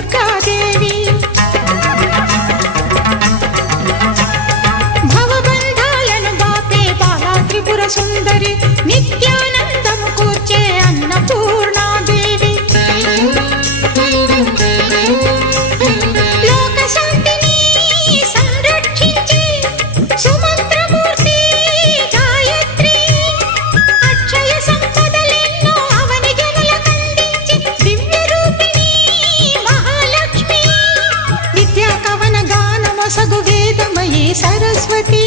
దుర్గాదేవి భవబంధాలను బాపే బాలా త్రిపుర సుందరి నిత్యానందము కూర్చే అన్నపూర్ణాదేవి లోక శాంతిని సంరక్షించే సుమంత్రమూర్తి గాయత్రి అక్షయ సంపదలెన్నో అవని జనులకందించి దివ్య రూపిణి మహాలక్ష్మి విద్యా కవన గానమొసగు వేదమయీ సరస్వతి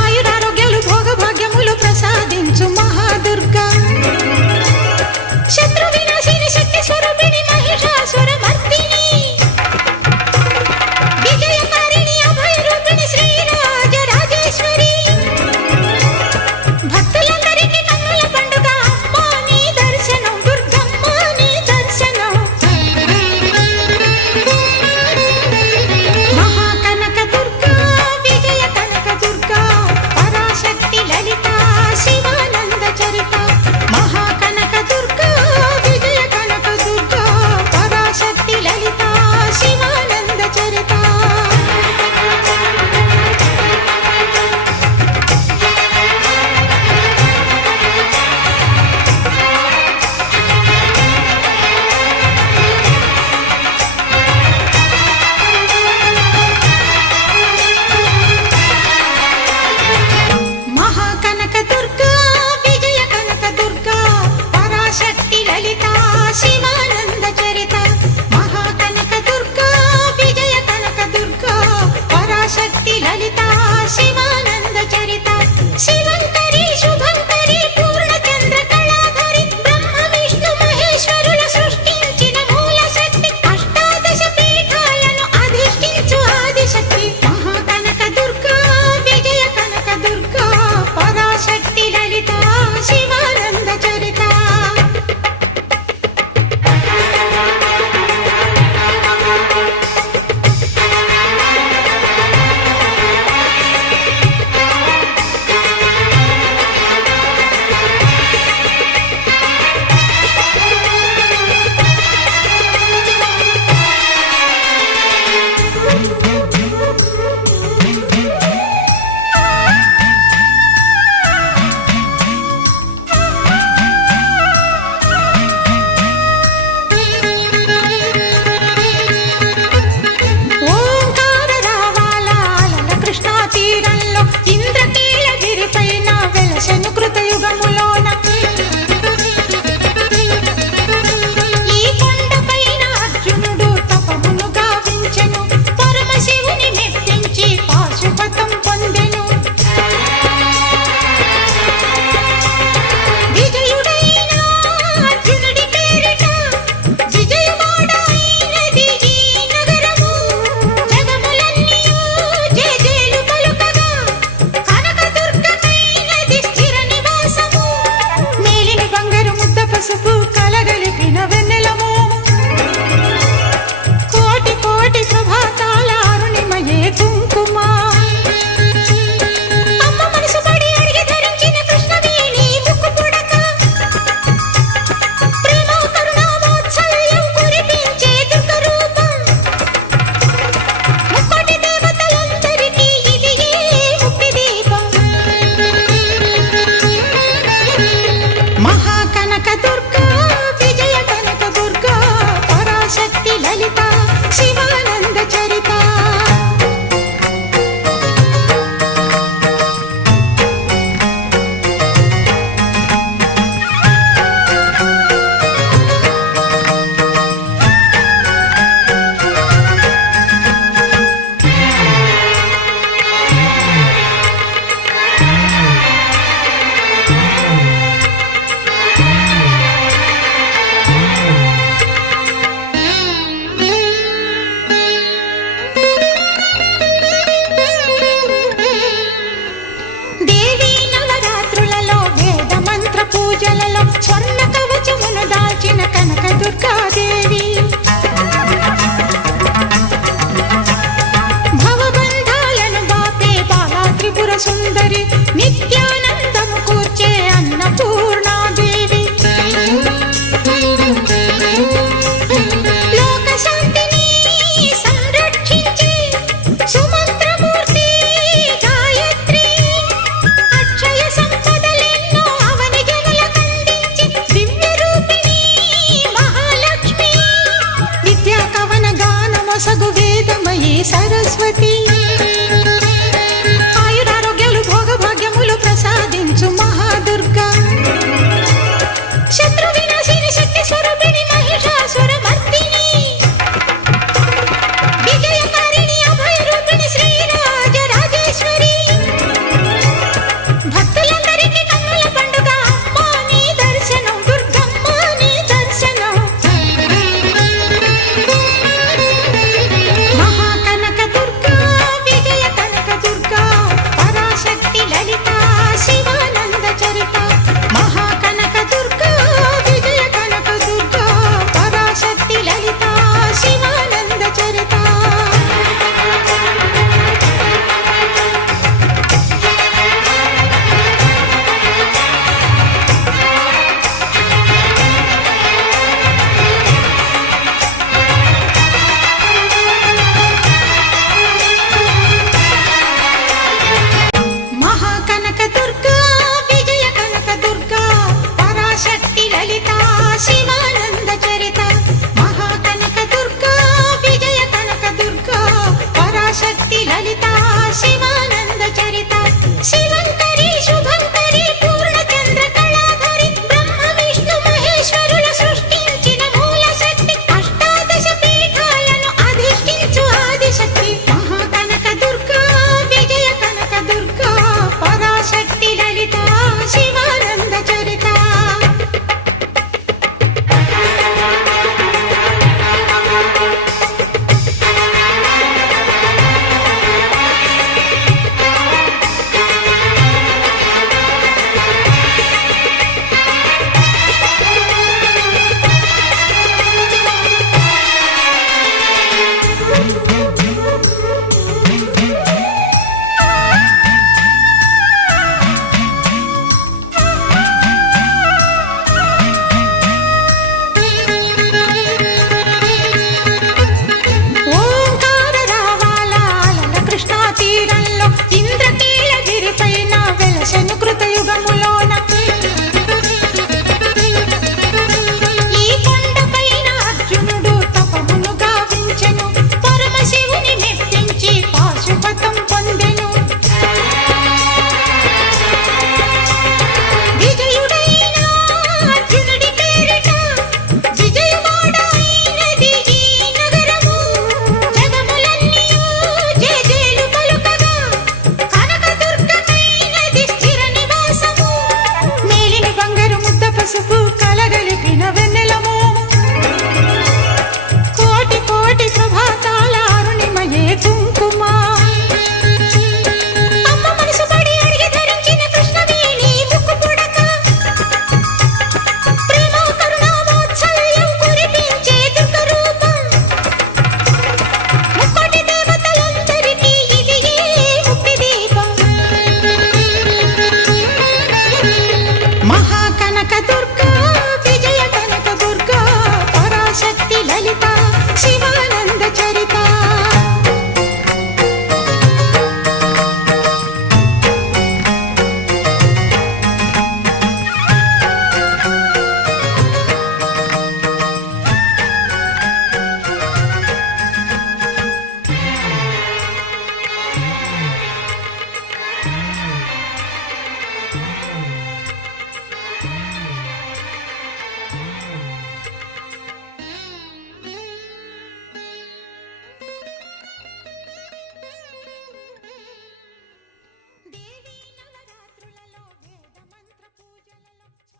ఆయురారోగ్యాలు భోగభాగ్యములు ప్రసాదించు మహాదుర్గా శత్రు వినాశిని శక్తి స్వరూపిణి మహిషాసుర మర్దిని విజయకారిణి అభయ రూపిణి శ్రీరాజ రాజేశ్వరి భక్తులందరికీ కన్నుల పండుగ అమ్మా నీ దర్శనం దుర్గమ్మ నీ దర్శనం మహాకనక దుర్గా విజయ కనక దుర్గా పరాశక్తి లలిత శివానంద చరిత మహాకనక దుర్గా విజయ కనక దుర్గా పరాశక్తి లలిత శివానంద చరిత మహాకనక దుర్గా విజయ కనక దుర్గా పరాశక్తి లలిత శివానంద చరిత మహాకనక దుర్గా విజయ కనక దుర్గా పరాశక్తి లలిత శివానంద చరిత శివంకరి శుభంకరి పూర్ణచంద్ర కళాధరి బ్రహ్మ విష్ణు మహేశ్వరుల సృష్టించిన మూల శక్తి అష్టాదశ పీఠాలను అధిష్ఠించు ఆదిశక్తి మహాకనక దుర్గా విజయ కనక దుర్గా పరాశక్తి లలిత శివానంద చరిత ఓంకార రావాల అలల కృష్ణా తీరంలో ఇంద్రకీలగిరి పైన వెలసెను కృతయుగములోన ఈ కొండపైన అర్జునుడు తపమును గావించెను పరమశివుని మెప్పించి పాశుపతం పొందెను విజయుడైన అర్జునుడి పేరిట విజయవాడ అయినది ఈ నగరము జగములన్నీయు జేజేలు పలుకగా కనకదుర్గమైనది స్థిర నివాసము మేలిమి బంగారు ముద్ద పసుపు కలగలిపిన వెన్నెలము కోటి కోటి ప్రభాతాల అరుణిమయే కుంకుమ అమ్మ మనసు పడి అడిగి ధరించిన కృష్ణవేణి ముక్కు పుడక ప్రేమ కరుణ వాత్సల్యం కురిపించే దుర్గ రూపం ముక్కోటి దేవతలందరికీ ఇది ముక్తి దీపం మహాకనక దుర్గా విజయ కనక దుర్గా పరాశక్తి లలిత శివానంద చరిత దేవీ నవరాత్రులలో వేద మంత్ర పూజలలో స్వర్ణ కవచమును దాల్చిన కనక దుర్గాదేవి భవబంధాలను బాపే బాలా త్రిపుర సుందరి